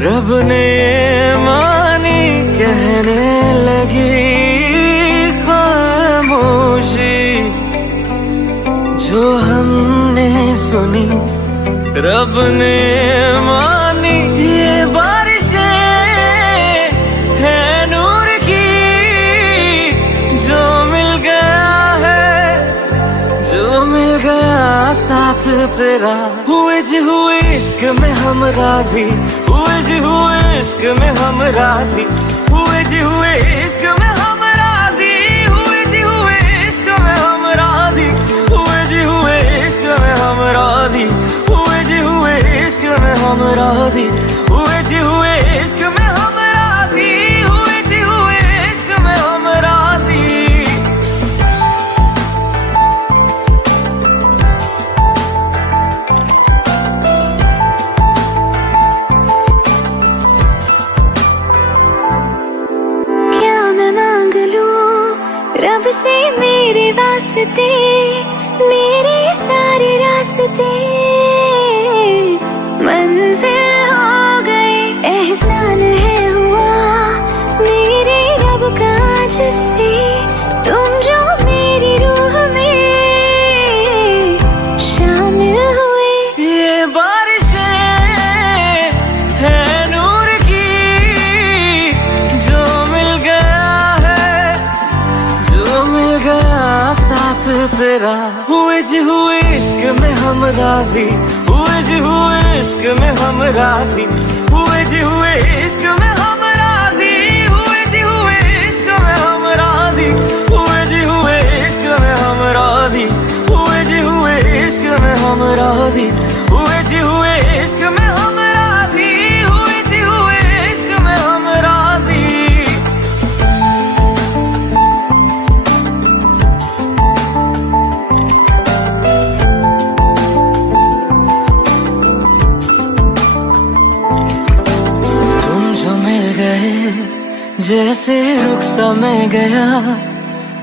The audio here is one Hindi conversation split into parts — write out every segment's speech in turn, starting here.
रब ने मानी कहने लगी खामोशी, जो हमने सुनी रब ने मानी। ये बारिशें है नूर की, जो मिल गया है, जो मिल गया साथ तेरा। हुए जी हुए इश्क में हम राजी, हुए जी हुए इश्क में हम राजी, हुए जी हुए इश्क में हम राजी, हुए जी हुए इश्क में हम राजी, हुए जी हुए इश्क में हम राजी, हुए जी हुए इश्क में हम राजी, हुए जी हुए इश्क में हम राजी, हुए जी हुए इश्क में हम राजी। रब से मेरे वास्ते, मेरे सारे रास्ते मंजिल हो गए। एहसान है हुआ मेरे रब का जिससे, तुम जो मेरी रूह में शामिल हुए। ये बारिशें है नूर की, जो मिल गया है, जो मिल गया साथ तेरा। हुए जी हुए इश्क में हम राजी, हुए जी हुए इश्क में हम राजी, हुए जी हुए इश्क में हम राजी, हुए जी हुए इश्क में हम राजी, हुए जी हुए इश्क में हम राजी, हुए जी हुए इश्क में हम राजी, हुए जी हुए इश्क में हम राजी, हुए जी हुए इश्क में हम राजी। जैसे रुख समय गया,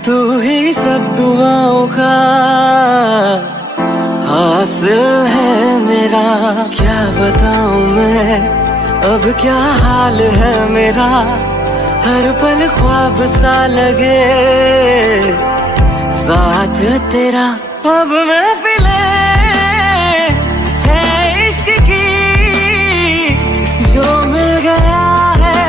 तू ही सब दुआओं का हासिल है मेरा। क्या बताऊं मैं अब क्या हाल है मेरा, हर पल ख्वाब सा लगे साथ तेरा। अब महफिले है इश्क की, जो मिल गया है,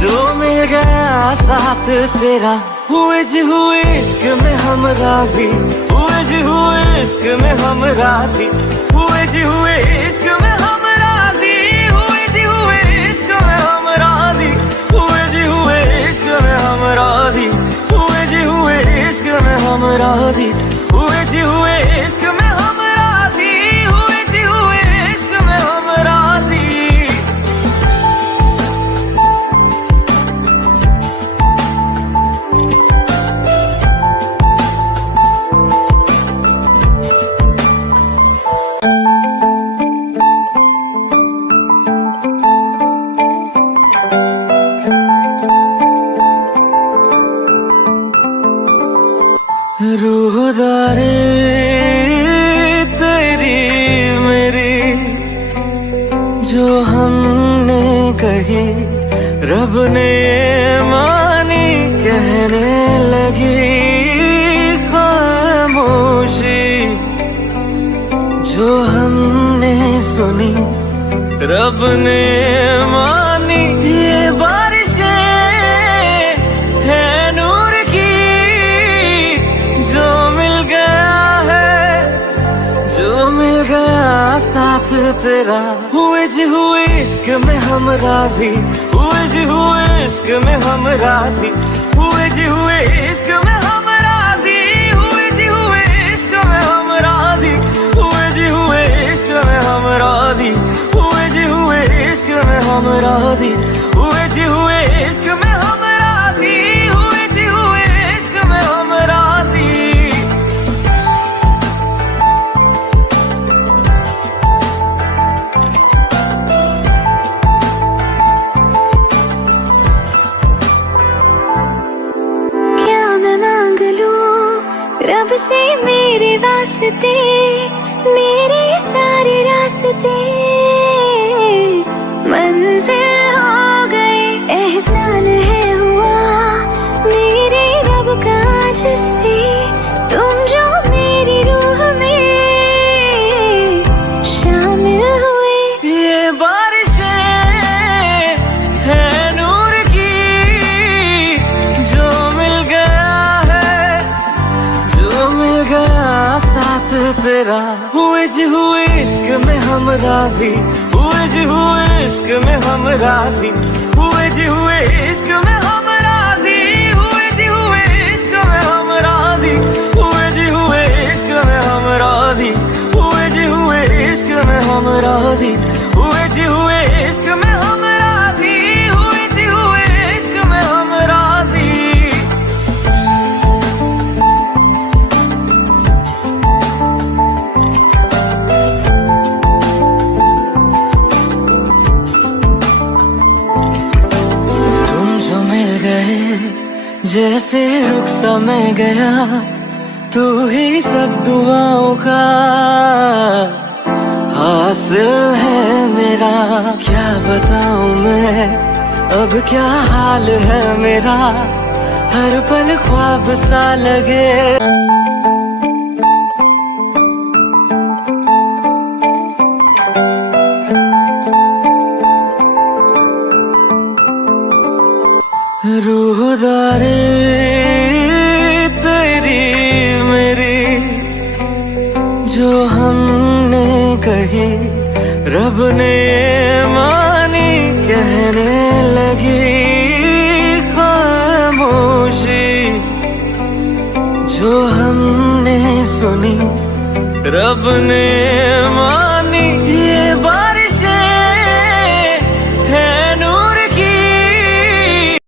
जो मिल गया साथ तेरा। हुए जी हुए इश्क में हम राजी, हुए जी हुए इश्क में हम राजी, हुए जी हुए इश्क में हम राजी, हुए जी हुए इश्क में हम राजी, हुए जी हुए इश्क में हम राजी, हुए जी हुए इश्क में हम राजी, हुए जी हुए इश्क में हम राजी, हुए जी हुए इश्क में हम राजी। रूहदारे तेरी मेरी, जो हमने कही रब ने मानी कहने लगी खामोशी, जो हमने सुनी रब ने मानी। ये बारिशें है नूर की, जो मिल गया है, जो मिल गया साथ तेरा। हुए जी हुए इश्क में हम राजी, हुए जी हुए इश्क में हम राजी, हुए जी हुए इश्क में हम राजी, हुए जी हुए इश्क में हम राजी, हुए जी हुए इश्क में हम राजी, हुए जी हुए इश्क में हम राजी, हुए जी हुए इश्क में हम राजी, हुए जी हुए इश्क में हम राजी। रब से मेरे वास्ते, मेरे सारे रास्ते तेरा। हुए जी हुए इश्क में हम राजी, हुए जी हुए इश्क में हम राजी, हुए जी हुए इश्क में हम राजी, हुए जी हुए इश्क में हम राजी, हुए जी हुए इश्क में हम राजी, हुए जी हुए इश्क में हम राजी, हुए जी हुए इश्क में हम राजी, हुए जी हुए इश्क में हम राजी। जैसे रुख सा मैं गया, तू ही सब दुआओं का हासिल है मेरा। क्या बताऊं मैं अब क्या हाल है मेरा, हर पल ख्वाब सा लगे। रूहदारी तेरी मेरी जो हमने कही, रब ने मानी कहने लगी खामोशी। जो हमने सुनी रब ने मानी